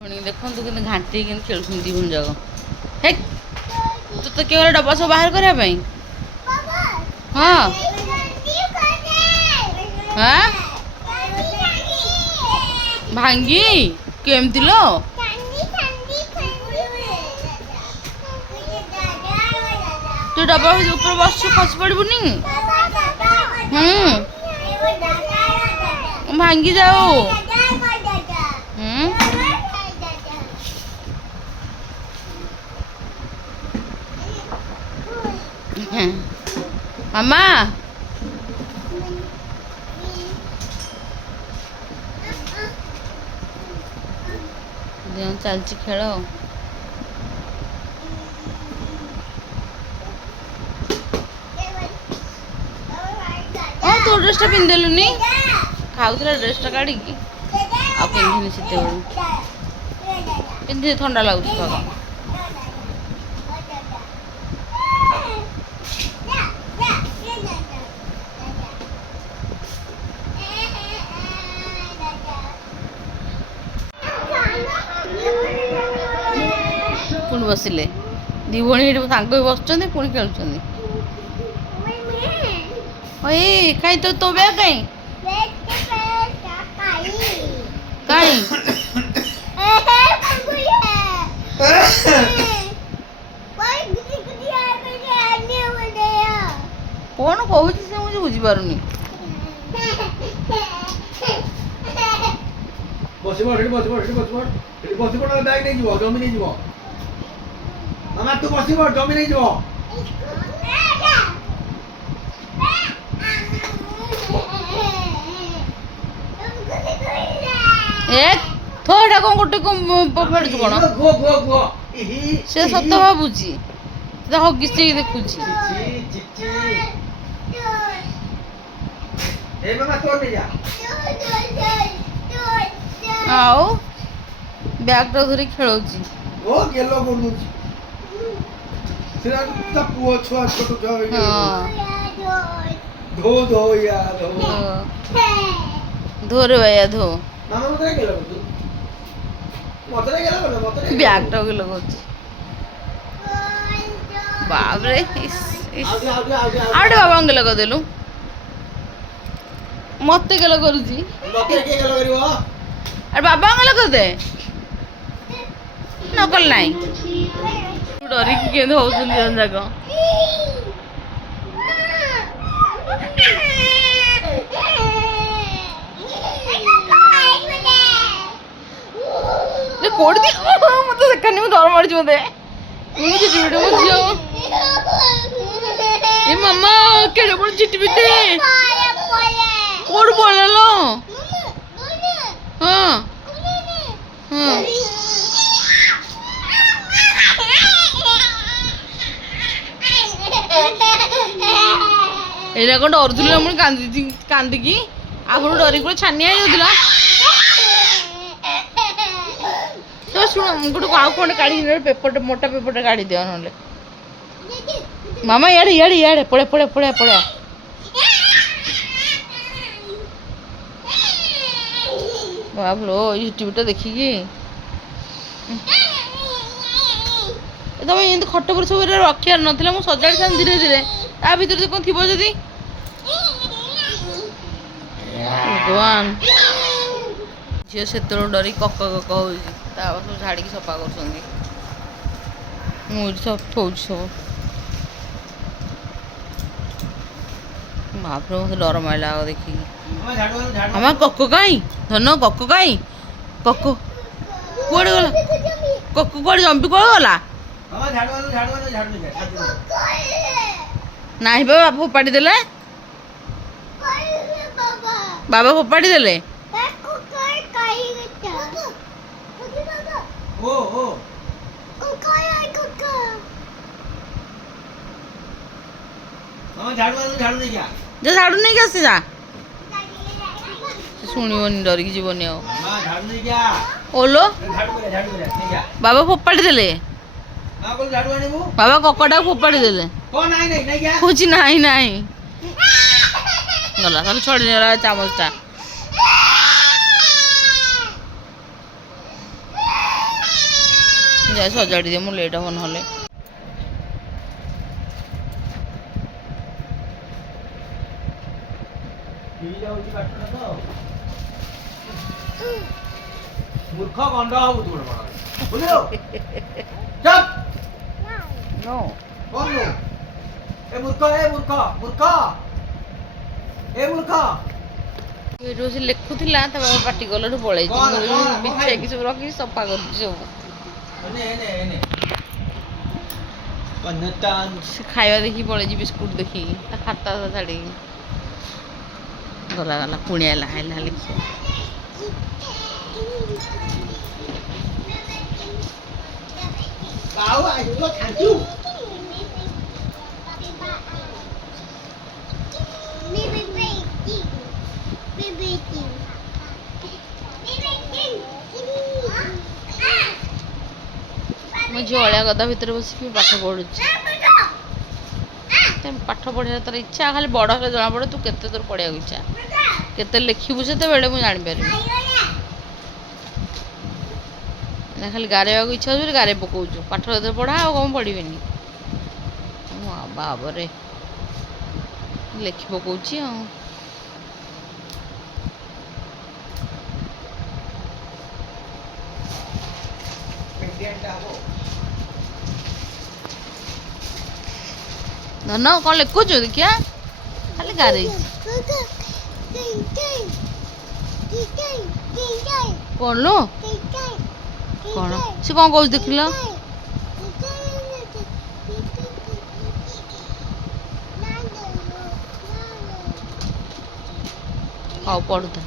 ଦେଖନ୍ତୁ କିନ୍ତୁ ଘାଣ୍ଟି କିନ୍ତୁ ଖେଳୁଛନ୍ତି ଦି ଭଉଣୀ ଯାକ। ହେ ତୁ ତ କେବଳ ଡବା ସବୁ ବାହାର କରିବା ପାଇଁ। ହଁ ହଁ ଭାଙ୍ଗି କେମିତି ଲୋ? ତୁ ଡବା ଉପରେ ବସଛୁ ଖସି ପଡ଼ିବୁନି। ଭାଙ୍ଗି ଯାଉ। ମାମା ଚାଲିଛି ଖେଳ। ହଁ ତୋ ଡ୍ରେସ୍ଟା ପିନ୍ଧିଦେଲୁନି। ଖାଉଥିଲା ଡ୍ରେସ୍ଟା କାଢ଼ିକି ଆଉ ପିନ୍ଧିନି ସେତେବେଳୁ। ପିନ୍ଧି ଥଣ୍ଡା ଲାଗୁଛି ପାଗ। ପୁଣି ବସିଲେ ଦି ଭଉଣୀ ଏଠି ସାଙ୍ଗ ହୋଇ ବସୁଛନ୍ତି ପୁଣି ଖେଳୁଛନ୍ତି। ଏଇ କାଇଁ ତୋ ବ୍ୟାଗ୍ କାଇଁ କାଇଁ କଣ କହୁଛି ସେ ମୁଁ ବୁଝିପାରୁନି। ବସିବ ସେଠି ବସିବ ସେଠି ବସିବ ସେଠି ବସିବ ନା ବ୍ୟାଗ୍ ନେଇଯିବ ଜମି ନେଇଯିବ। ମାମା ତୁ ବସିବ ଜମି ନେଇଯିବ। ଏ ଥୋ ଏଟା କଣ ଗୋଟେ ପଫାଡୁଛୁ କଣ? ସେ ସତ ଭାବୁଛି ସେ ହଗିଛି ଦେଖୁଛି। ଆଉ ବ୍ୟାଗଟା ଧରି ଖେଳୁଛି। ଗେଲ କରୁଛି ସେଟା ପୁଅ ଛୁଆ ଛୋଟ ଛୁଆ ଧୋ ଧୋ ୟା ଧୋ ଧୋରେ ଭାଇଆ ଧୋ। ମାମା ମତେ ଗେଲ କରୁଛୁ ମତେ ଗେଲ କରୁନ ମତେ ବ୍ୟାଗଟା ଗେଲ କରୁଛି। ବାପରେ ଆଉ ଗୋଟେ ବାବାଙ୍କୁ ଗେଲ କରିଦେଲୁ। ମତେ ଗେଲ କରୁଛି। ଆରେ ବାବାଙ୍କୁ ଗେଲ କରିଦେ ନକଲ ନାହିଁ। ଡରିକି କେମିତି ହଉଛନ୍ତି ଜଣ ଯାକ। କୋଉଠି ମତେ ଦେଖାନି ମୁଁ ଡର ମାଡୁଛି ମତେ। ମୁଁ ଚିଟି ମୋ ଝିଅ ଏ ମାମା କେଡେ ବଡ ଚିଟି ପିଟି କୋଉଠୁ ପଳେଇଲ? ହଁ ହଁ ଏଇଟା କଣ ଡରୁଥିଲୁ ମୁଁ କାନ୍ଦିକି ଆଗରୁ ଡରିକି ପୁରା ଛାନିଆ ହେଇଯାଉଥିଲା। ଶୁଣ ଗୋଟେ ଆଉ ଖଣ୍ଡେ କାଢିକି ପେପରଟା ମୋଟା ପେପରଟା କାଢି ଦିଅ ନହେଲେ। ମାମା ଇଆଡେ ଇଆଡେ ଇଆଡେ ପଳେଆ ପଳେଆ ପଳେଆ ପଳେଆ। ବାବଲୋ ଏଇ ଟିଭିଟା ଦେଖିକି ତମେ ଏମିତି ଖଟ ଉପରେ ସବୁ ରଖିବାର ନଥିଲା। ମୁଁ ସଜାଡ଼ିଥାନ୍ତି ଧୀରେ ଧୀରେ ତା ଭିତରେ କଣ ଥିବ ଯଦି। ଭଗବାନ ଝିଅ ସେତେବେଳୁ ଡରି କକ କକ ହଉଛି। ତା ସବୁ ଝାଡ଼ିକି ସଫା କରୁଛନ୍ତି। ମୁଁ ଏଠି ସବୁ ଥୋଉଛି ସବୁ। ବାପରେ ମତେ ଡର ମାଇଲା ଆଉ ଦେଖିକି। ମାମା କକ କାଇଁ ଧନ କକ କାଇଁ କକ କୁଆଡେ ଗଲା? କକ କୁଆଡେ ଜମ୍ପି କୁଆଡେ ଗଲା? ନାହିଁ ବା ବାବା ଫୋପାଡ଼ି ଦେଲେ। ବାବା ଫୋପାଡ଼ି ଦେଲେ। ଝାଡୁ ନେଇକି ଆସି ଯା। ଶୁଣିବନି ଡରିକି ଯିବନି ଆଉ। ଓଲୋ ବାବା ଫୋପାଡ଼ି ଦେଲେ। ବାବା କକଟାକୁ ଫୋପାଡ଼ି ଦେଲେ। କହୁଛି ନାହିଁ ନାହିଁ ଗଲା ତାହେଲେ ଛଡେଇ ନେଲା ଚାମଚଟା। ଯାଏ ସଜାଡ଼ି ଦିଏ, ମୁଁ ଲେଟ୍ ହବ ନହେଲେ। ମୂର୍ଖ ଗଣ୍ଡ ହବୁ ତୁ ଗୋଟେ ବଡ ବୁଝିଲୁ? ଚୁପ୍ नो କଣ ନୁ? ଏ ମୂର୍ଖ ମୂର୍ଖ ଏ ମୂର୍ଖ ଏଇଠୁ ବସି ଲେଖୁଥିଲା ତା ବାବା ପାଟି କଲାଠୁ ପଳେଇଛି। କଣ, ମୁଁ କଣ, କଣ ବିଛେଇକି ସବୁ ରଖିକି ସଫା କରୁଛି ସବୁ। ଏନେ ସେ ଖାଇବା ଦେଖିକି ପଳେଇଛି, ବିସ୍କୁଟ ଦେଖିକି ତା ଖାତା ଛାଡ଼ିକି ଗଲା ପୁଣି ଆଇଲା ଲେଖିବ। କାଉ ଆଇଥିଲ ଛାଞ୍ଚୁ ମୋ ଝିଅ ଅଳିଆ ଗଦା ଭିତରେ ବସିକି ପାଠ ପଢୁଛି। ପାଠ ପଢ଼ିବାର ତାର ଇଚ୍ଛା, ଖାଲି ବଡ଼ ହେଲେ ଜଣାପଡ଼େ ତୁ କେତେ ତୋର ପଢ଼ିବାକୁ ଇଚ୍ଛା, କେତେ ଲେଖିବୁ ସେତେବେଳେ ମୁଁ ଜାଣିପାରିବି। ଖାଲି ଗାରେଇବାକୁ ଇଚ୍ଛା ହେଉଛି ବୋଲି ଗାରେଇ ପକାଉଛୁ, ପାଠ ଯେତେବେଳେ ପଢ଼ା ଆଉ କ'ଣ ପଢ଼ିବେନି। ବାବରେ ଲେଖି ପକାଉଛି ଆଉ। ଧନ କ'ଣ ଲେଖୁଛୁ ଦେଖିଆ? ଖାଲି ଗାରେଇଛି। କ'ଣ ଲୋ? କ'ଣ ସେ କ'ଣ କହୁଛି ଦେଖିଲ? ହଉ ପଢୁଥା।